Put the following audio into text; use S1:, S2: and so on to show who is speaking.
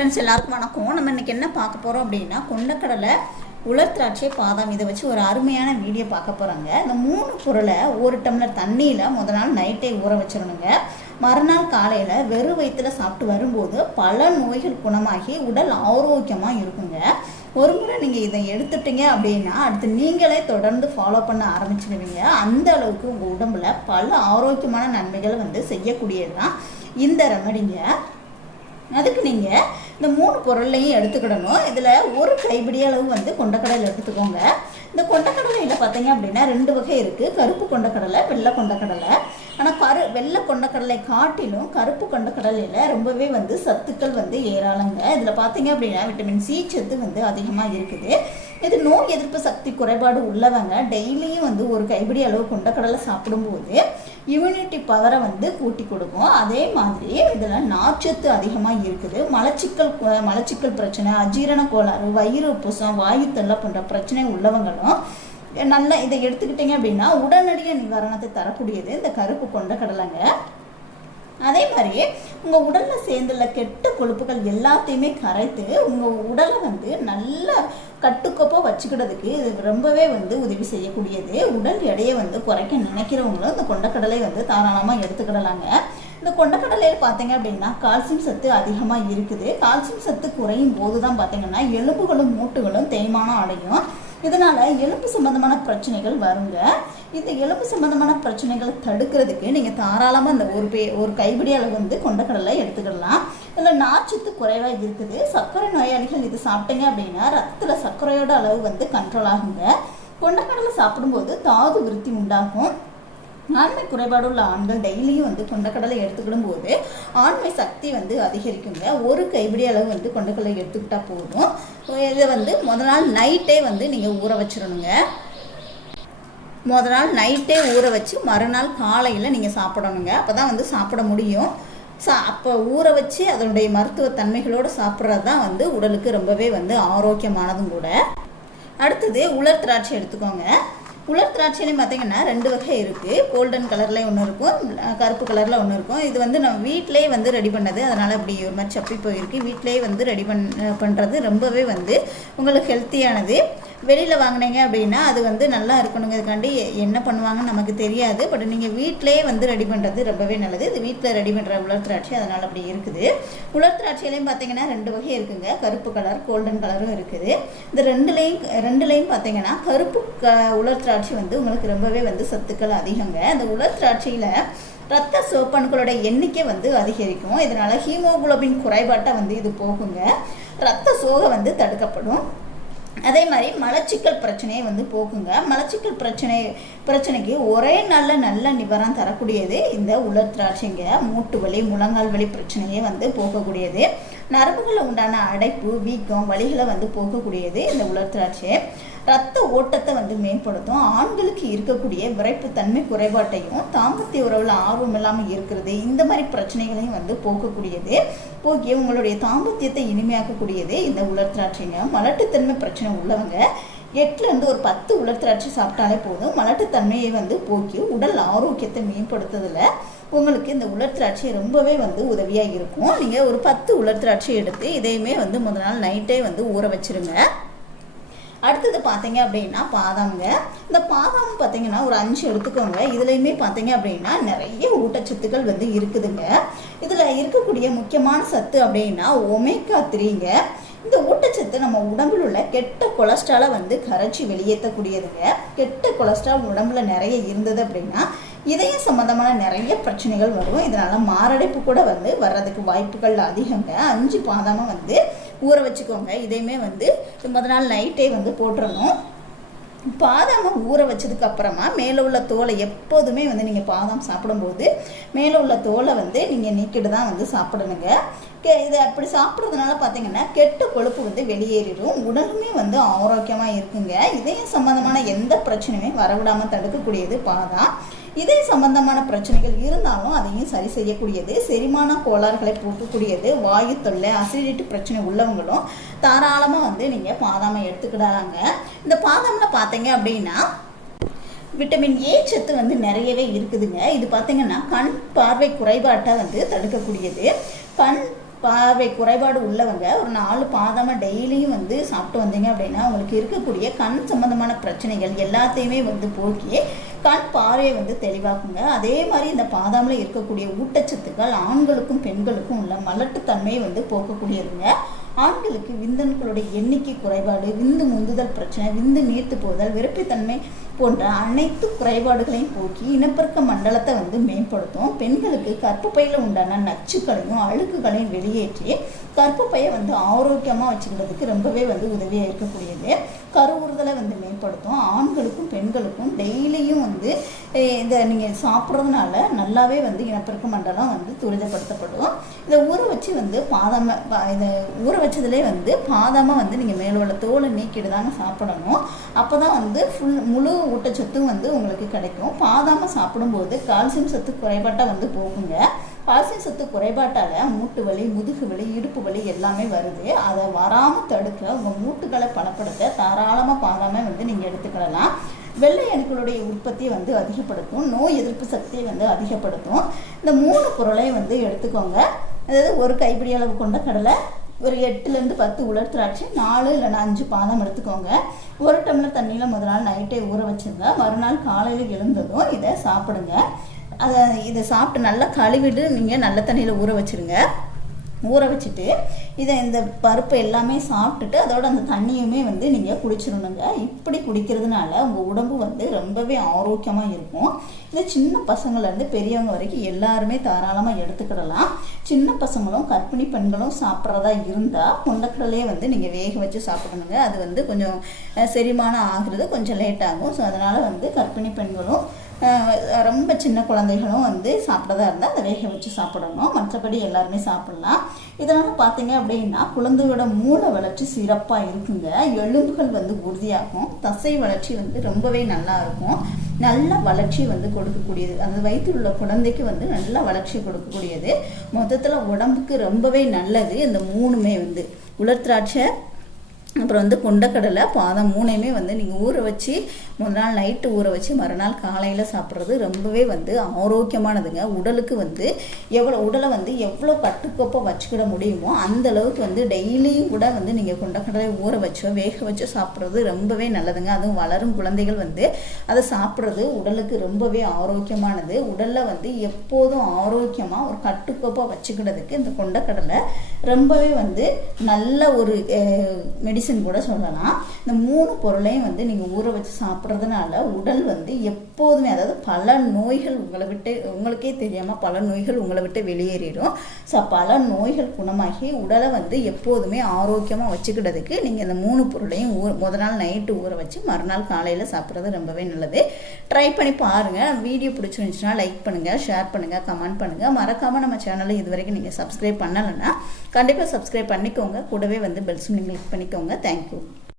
S1: Friends எல்லாருக்கும் வணக்கம். நம்ம இன்னைக்கு என்ன பார்க்க போகிறோம் அப்படின்னா கொண்டக்கடலை உலர் திராட்சை பாதாம் இதை வச்சு ஒரு அருமையான வீடியோ பார்க்க போகிறாங்க இந்த மூணு பொருளை ஒரு டம்ளர் தண்ணியில் முத நாள் நைட்டே ஊற வச்சிடணுங்க. மறுநாள் காலையில் வெறும் வயிற்றில் சாப்பிட்டு வரும்போது பல நோய்கள் குணமாகி உடல் ஆரோக்கியமாக இருக்குங்க. ஒரு முறை நீங்கள் இதை எடுத்துட்டீங்க அப்படின்னா அடுத்து நீங்களே தொடர்ந்து ஃபாலோ பண்ண ஆரம்பிச்சிடுவீங்க. அந்த அளவுக்கு உங்கள் உடம்புல பல ஆரோக்கியமான நன்மைகள் வந்து செய்யக்கூடியது தான் இந்த ரெமடிங்க அதுக்கு நீங்கள் இந்த மூணு பொருளையும் எடுத்துக்கிடணும். இதில் ஒரு கைப்பிடி அளவு வந்து கொண்டக்கடலை எடுத்துக்கோங்க. இந்த கொண்டக்கடலையில் பார்த்தீங்க அப்படின்னா ரெண்டு வகை இருக்குது கருப்பு கொண்டக்கடலை வெள்ளை கொண்டக்கடலை. ஆனால் கரு வெள்ளை கொண்டக்கடலை காட்டிலும் கருப்பு கொண்டக்கடலையில் ரொம்பவே வந்து சத்துக்கள் வந்து ஏராளங்க. இதில் பார்த்தீங்க அப்படின்னா விட்டமின் சி சத்து வந்து அதிகமாக இருக்குது. இது நோய் எதிர்ப்பு சக்தி குறைபாடு உள்ளவங்க டெய்லியும் வந்து ஒரு கைப்பிடி அளவு கொண்டக்கடலை சாப்பிடும்போது இம்யூனிட்டி பவரை வந்து கூட்டி கொடுக்கும். அதே மாதிரி இதில் நார்ச்சத்து அதிகமாக இருக்குது. மலச்சிக்கல் மலச்சிக்கல் பிரச்சனை அஜீரண கோளாறு வயிறு உப்புசம் வாயு தொல்லை போன்ற பிரச்சனை உள்ளவங்களும் நல்லா இதை எடுத்துக்கிட்டீங்க அப்படின்னா உடனடியாக நிவாரணத்தை தரக்கூடியது இந்த கருப்பு கொண்ட கடலைங்க. அதே மாதிரி உங்கள் உடலில் சேர்ந்துள்ள கெட்ட கொழுப்புகள் எல்லாத்தையுமே கரைத்து உங்கள் உடலை வந்து நல்ல கட்டுக்கோப்பாக வச்சுக்கிறதுக்கு இது ரொம்பவே வந்து உதவி செய்யக்கூடியது. உடல் எடையை வந்து குறைக்க நினைக்கிறவங்களும் இந்த கொண்டக்கடலை வந்து தாராளமாக எடுத்துக்கிடலாங்க. இந்த கொண்டக்கடலையில் பார்த்தீங்க அப்படின்னா கால்சியம் சத்து அதிகமாக இருக்குது. கால்சியம் சத்து குறையும் போது தான் பார்த்தீங்கன்னா எலும்புகளும் மூட்டுகளும் தேய்மானம் அடையும். இதனால் எலும்பு சம்பந்தமான பிரச்சனைகள் வருங்க. இந்த எலும்பு சம்பந்தமான பிரச்சனைகளை தடுக்கிறதுக்கு நீங்கள் தாராளமாக இந்த ஒரு பே ஒரு கைப்பிடி அளவு வந்து கொண்டக்கடலை எடுத்துக்கிடலாம். இதில் நார்ச்சத்து குறைவாக இருக்குது. சர்க்கரை நோயாளிகள் இது சாப்பிட்டீங்க அப்படின்னா ரத்தத்தில் சர்க்கரையோட அளவு வந்து கண்ட்ரோல் ஆகுங்க. கொண்டக்கடலை சாப்பிடும்போது தாது விருத்தி உண்டாகும். ஆண்மை குறைபாடு உள்ள ஆண்கள் டெய்லியும் வந்து கொண்டக்கடலை எடுத்துக்கிடும் போது ஆண்மை சக்தி வந்து அதிகரிக்குங்க. ஒரு கைப்பிடி அளவு வந்து கொண்டக்கடலை எடுத்துக்கிட்டா போதும். இதை வந்து முதல் நாள் நைட்டே வந்து நீங்கள் ஊற வச்சிடணுங்க. முதல் நாள் நைட்டே ஊற வச்சு மறுநாள் காலையில் நீங்கள் சாப்பிடணுங்க. அப்போ தான் வந்து சாப்பிட முடியும். சா அப்போ ஊற வச்சு அதனுடைய மருத்துவ தன்மைகளோடு சாப்பிட்றது தான் வந்து உடலுக்கு ரொம்பவே வந்து ஆரோக்கியமானதும் கூட. அடுத்தது உலர் திராட்சை எடுத்துக்கோங்க. உலர் திராட்சையிலையும் பார்த்தீங்கன்னா ரெண்டு வகை இருக்குது கோல்டன் கலரில் ஒன்று இருக்கும். கருப்பு கலரில் ஒன்று இருக்கும். இது வந்து நம்ம வீட்டிலேயே வந்து ரெடி பண்ணது. அதனால் அப்படி ஒரு மாதிரி சப்பி போயிருக்கு. வீட்டிலேயே வந்து ரெடி பண் பண்ணுறது ரொம்பவே வந்து உங்களுக்கு ஹெல்த்தியானது வெளியில் வாங்கினீங்க அப்படின்னா அது வந்து நல்லா இருக்கணுங்கிறதுக்காண்டி என்ன பண்ணுவாங்கன்னு நமக்கு தெரியாது. பட் நீங்கள் வீட்டிலேயே வந்து ரெடி பண்ணுறது ரொம்பவே நல்லது. இது வீட்டில் ரெடி பண்ணுற உலர் திராட்சை அதனால் அப்படி இருக்குது. உலர் திராட்சையிலையும் பார்த்தீங்கன்னா ரெண்டு வகை இருக்குங்க. கருப்பு கலர் கோல்டன் கலரும் இருக்குது. இந்த ரெண்டுலேயும் ரெண்டுலேயும் பார்த்தீங்கன்னா கருப்பு க உலர் திராட்சை வந்து உங்களுக்கு ரொம்பவே வந்து சத்துக்கள் அதிகங்க. அந்த உலர் திராட்சையில் ரத்த சோப்பணுக்களோட எண்ணிக்கை வந்து அதிகரிக்கும். இதனால் ஹீமோகுளோபின் குறைபாட்டை வந்து இது போகுங்க. ரத்த சோகை வந்து தடுக்கப்படும். அதே மாதிரி மலச்சிக்கல் பிரச்சனையை வந்து போக்குங்க மலச்சிக்கல் பிரச்சனை பிரச்சனைக்கு ஒரே நாளில் நல்ல நிவாரணம் தரக்கூடியது இந்த உலர் திராட்சைங்க. மூட்டு வலி முழங்கால் வலி பிரச்சனையே வந்து போக்கக்கூடியது நரம்புகளில் உண்டான அடைப்பு வீக்கம் வலிகளை வந்து போக்கக்கூடியது இந்த உலர் திராட்சை. ரத்த ஓட்டத்தை வந்து மேம்படுத்தும். ஆண்களுக்கு இருக்கக்கூடிய விரைப்புத்தன்மை குறைபாட்டையும் தாம்பத்திய உறவில் ஆர்வம் இல்லாமல் இருக்கிறது இந்த மாதிரி பிரச்சனைகளையும் வந்து போக்கக்கூடியது. போக்கி உங்களுடைய தாம்பத்தியத்தை இனிமையாக்கக்கூடியது இந்த உலர் திராட்சைங்க மலட்டுத்தன்மை பிரச்சனை உள்ளவங்க எட்டுலேருந்து ஒரு பத்து உலர் திராட்சை சாப்பிட்டாலே போதும். மலட்டுத்தன்மையை வந்து போக்கி உடல் ஆரோக்கியத்தை மேம்படுத்துறதில் உங்களுக்கு இந்த உலர் திராட்சை ரொம்பவே வந்து உதவியாக இருக்கும். நீங்கள் ஒரு பத்து உலர் திராட்சை எடுத்து இதையுமே வந்து முதல் நாள் நைட்டே வந்து ஊற வச்சிருங்க. அடுத்தது பார்த்தீங்க அப்படின்னா பாதாம்ங்க. இந்த பாதாம் பார்த்தீங்கன்னா ஒரு அஞ்சு எடுத்துக்கோங்க. இதுலேயுமே பார்த்தீங்க அப்படின்னா நிறைய ஊட்டச்சத்துக்கள் வந்து இருக்குதுங்க. இதில் இருக்கக்கூடிய முக்கியமான சத்து அப்படின்னா ஒமேக்கா த்ரீங்க. இந்த ஊட்டச்சத்து நம்ம உடம்புல உள்ள கெட்ட கொலஸ்ட்ராலை வந்து கரைச்சி வெளியேற்றக்கூடியதுங்க. கெட்ட கொலஸ்ட்ரால் உடம்புல நிறைய இருந்தது அப்படின்னா இதய சம்பந்தமான நிறைய பிரச்சனைகள் வரும். இதனால மாரடைப்பு கூட வந்து வர்றதுக்கு வாய்ப்புகள் அதிகங்க. அஞ்சு பாதாமும் வந்து ஊற வச்சுக்கோங்க. இதையுமே வந்து முத நாள் நைட்டே வந்து போட்டுடணும் பாதாமை ஊற வச்சதுக்கு அப்புறமா மேலே உள்ள தோலை எப்போதுமே வந்து நீங்கள் பாதாம் சாப்பிடும்போது மேலே உள்ள தோலை வந்து நீங்கள் நீக்கிட்டு தான் வந்து சாப்பிடணுங்க. கெ இதை அப்படி சாப்பிட்றதுனால பார்த்தீங்கன்னா கெட்ட கொழுப்பு வந்து வெளியேறிடும். உடலுமே வந்து ஆரோக்கியமாக இருக்குங்க. இதயம் சம்மந்தமான எந்த பிரச்சனையுமே வரவிடாமல் தடுக்கக்கூடியது பாதாம். இதய சம்பந்தமான பிரச்சனைகள் இருந்தாலும் அதையும் சரி செய்யக்கூடியது செரிமான கோளாறுகளை போக்கக்கூடியது வாயு தொல்லை அசிடிட்டி பிரச்சனை உள்ளவங்களும் தாராளமாக வந்து நீங்கள் பாதாமை எடுத்துக்கிடாங்க இந்த பாதாமில் பார்த்தீங்க அப்படின்னா விட்டமின் ஏ சத்து வந்து நிறையவே இருக்குதுங்க. இது பார்த்தீங்கன்னா கண் பார்வை குறைபாட்டை வந்து தடுக்கக்கூடியது. கண் பார்வை குறைபாடு உள்ளவங்க ஒரு நாலு பாதாம டெய்லியும் வந்து சாப்பிட்டு வந்தீங்க அப்படின்னா அவங்களுக்கு இருக்கக்கூடிய கண் சம்பந்தமான பிரச்சனைகள் எல்லாத்தையுமே வந்து போக்கி கண் பார்வையை வந்து தெளிவாக்குங்க. அதே மாதிரி இந்த பாதாமில் இருக்கக்கூடிய ஊட்டச்சத்துக்கள் ஆண்களுக்கும் பெண்களுக்கும் உள்ள மலட்டுத்தன்மையை வந்து போக்கக்கூடியதுங்க. ஆண்களுக்கு விந்தணுக்களுடைய எண்ணிக்கை குறைபாடு விந்து முந்துதல் பிரச்சனை விந்து நீர்த்து போதல் விருப்பித்தன்மை போன்ற அனைத்து குறைபாடுகளையும் போக்கி இனப்பெருக்க மண்டலத்தை வந்து மேம்படுத்தும். பெண்களுக்கு கற்பப்பையில் உண்டான நச்சுக்களையும் அழுக்குகளையும் வெளியேற்றி கற்பப்பையை வந்து ஆரோக்கியமாக வச்சுக்கிறதுக்கு ரொம்பவே வந்து உதவியாக இருக்கக்கூடியது. கருவுறுதலை வந்து மேம்படுத்தும். ஆண்களுக்கும் பெண்களுக்கும் டெய்லியும் வந்து இதை நீங்கள் சாப்பிட்றதுனால நல்லாவே வந்து இனப்பெருக்க மண்டலம் வந்து துரிதப்படுத்தப்படும். இதை ஊற வச்சு வந்து பாதாம இதை ஊற வச்சதுலேயே வந்து பாதாம வந்து நீங்கள் மேலோட தோலை நீக்கிட்டு தாங்க சாப்பிடணும். அப்போ தான் வந்து ஃபுல் முழு ஊட்டச்சத்தும் வந்து உங்களுக்கு கிடைக்கும். பாதாம சாப்பிடும்போது கால்சியம் சத்து குறைபாட்டை வந்து போகுங்க. கால்சியம் சத்து குறைபாட்டால் மூட்டு வலி முதுகு வலி இடுப்பு வலி எல்லாமே வருது. அதை வராமல் தடுக்க உங்கள் மூட்டுகளை பலப்படுத்த தாராளமாக பாதாம வந்து நீங்கள் எடுத்துக்கிடலாம். வெள்ளை அணுக்களுடைய உற்பத்தியை வந்து அதிகப்படுத்தும். நோய் எதிர்ப்பு சக்தியை வந்து அதிகப்படுத்தும். இந்த மூணு பொருளையும் வந்து எடுத்துக்கோங்க. அதாவது ஒரு கைப்பிடி அளவு கொண்ட கடலை ஒரு எட்டுலேருந்து பத்து உலர் திராட்சை நாலு இல்லைனா அஞ்சு பாதம் எடுத்துக்கோங்க. ஒரு டம்ளர் தண்ணியில் முதல் நாள் நைட்டே ஊற வச்சுருங்க. மறுநாள் காலையில் எழுந்ததும் இதை சாப்பிடுங்க. அதை இதை சாப்பிட்டு நல்லா கழுவிட்டு நீங்கள் நல்ல தண்ணியில் ஊற வச்சுருங்க. ஊற வச்சுட்டு இதை இந்த பருப்பு எல்லாமே சாப்பிட்டுட்டு அதோட அந்த தண்ணியுமே வந்து நீங்கள் குடிச்சிடணுங்க. இப்படி குடிக்கிறதுனால உங்கள் உடம்பு வந்து ரொம்பவே ஆரோக்கியமாக இருக்கும். இதை சின்ன பசங்கள்லேருந்து பெரியவங்க வரைக்கும் எல்லாருமே தாராளமாக எடுத்துக்கிடலாம். சின்ன பசங்களும் கர்ப்பிணி பெண்களும் சாப்பிட்றதா இருந்தால் கொண்டக்கடலையே வந்து நீங்கள் வேக வச்சு சாப்பிடணுங்க. அது வந்து கொஞ்சம் செரிமானம் ஆகுறது கொஞ்சம் லேட் ஆகும். ஸோ அதனால் வந்து கர்ப்பிணி பெண்களும் ரொம்ப சின்ன குழந்தைகளும் வந்து சாப்பிட்றதா இருந்தால் அதை வேக வச்சு சாப்பிடணும். மற்றபடி எல்லாருமே சாப்பிட்லாம். இதனால் பார்த்தீங்க அப்படின்னா குழந்தையோட மூளை வளர்ச்சி சிறப்பாக இருக்குங்க. எலும்புகள் வந்து உறுதியாகும். தசை வளர்ச்சி வந்து ரொம்பவே நல்லா இருக்கும். நல்ல வளர்ச்சி வந்து கொடுக்கக்கூடியது. அந்த வயிற்றில் உள்ள குழந்தைக்கு வந்து நல்ல வளர்ச்சி கொடுக்கக்கூடியது. மொத்தத்தில் உடம்புக்கு ரொம்பவே நல்லது. இந்த மூணுமே வந்து. உலர் திராட்சை அப்புறம் வந்து கொண்டக்கடலை பாதம் மூணையுமே வந்து நீங்கள் ஊற வச்சு முதல் நாள் நைட்டு ஊற வச்சு மறுநாள் காலையில் சாப்பிட்றது ரொம்பவே வந்து ஆரோக்கியமானதுங்க. உடலுக்கு வந்து எவ்வளோ உடலை வந்து எவ்வளோ கட்டுக்கோப்பாக வச்சுக்கிட முடியுமோ அந்த அளவுக்கு வந்து டெய்லியும் கூட வந்து நீங்கள் கொண்டக்கடலை ஊற வச்சோ வேக வச்சோ சாப்பிட்றது ரொம்பவே நல்லதுங்க. அதுவும் வளரும் குழந்தைகள் வந்து அதை சாப்பிட்றது உடலுக்கு ரொம்பவே ஆரோக்கியமானது. உடலில் வந்து எப்போதும் ஆரோக்கியமாக ஒரு கட்டுக்கோப்பாக வச்சுக்கிறதுக்கு இந்த கொண்டக்கடலை ரொம்பவே வந்து நல்ல ஒரு மெடிசன் கூட சொல்லலாம். இந்த மூணு பொருளையும் வந்து நீங்கள் ஊற வச்சு சாப்பிட்றதுனால உடல் வந்து எப்போதுமே அதாவது பல நோய்கள் உங்களை விட்டு உங்களுக்கே தெரியாமல் பல நோய்கள் உங்களை விட்டு வெளியேறிடும். ஸோ பல நோய்கள் குணமாகி உடலை வந்து எப்போதுமே ஆரோக்கியமாக வச்சுக்கிட்டதுக்கு நீங்கள் இந்த மூணு பொருளையும் ஊ முத நாள் நைட்டு ஊற வச்சு மறுநாள் காலையில் சாப்பிட்றது ரொம்பவே நல்லது. ட்ரை பண்ணி பாருங்கள் வீடியோ பிடிச்சிருந்துச்சுன்னா லைக் பண்ணுங்கள் ஷேர் பண்ணுங்கள் கமெண்ட் பண்ணுங்கள் மறக்காமல் நம்ம சேனலை இது வரைக்கும் நீங்கள் சப்ஸ்கிரைப் பண்ணலைன்னா கண்டிப்பாக சப்ஸ்கிரைப் பண்ணிக்கோங்க. கூடவே வந்து பெல் நீங்கள் கிளிக் பண்ணிக்கோங்க. தேங்க்யூ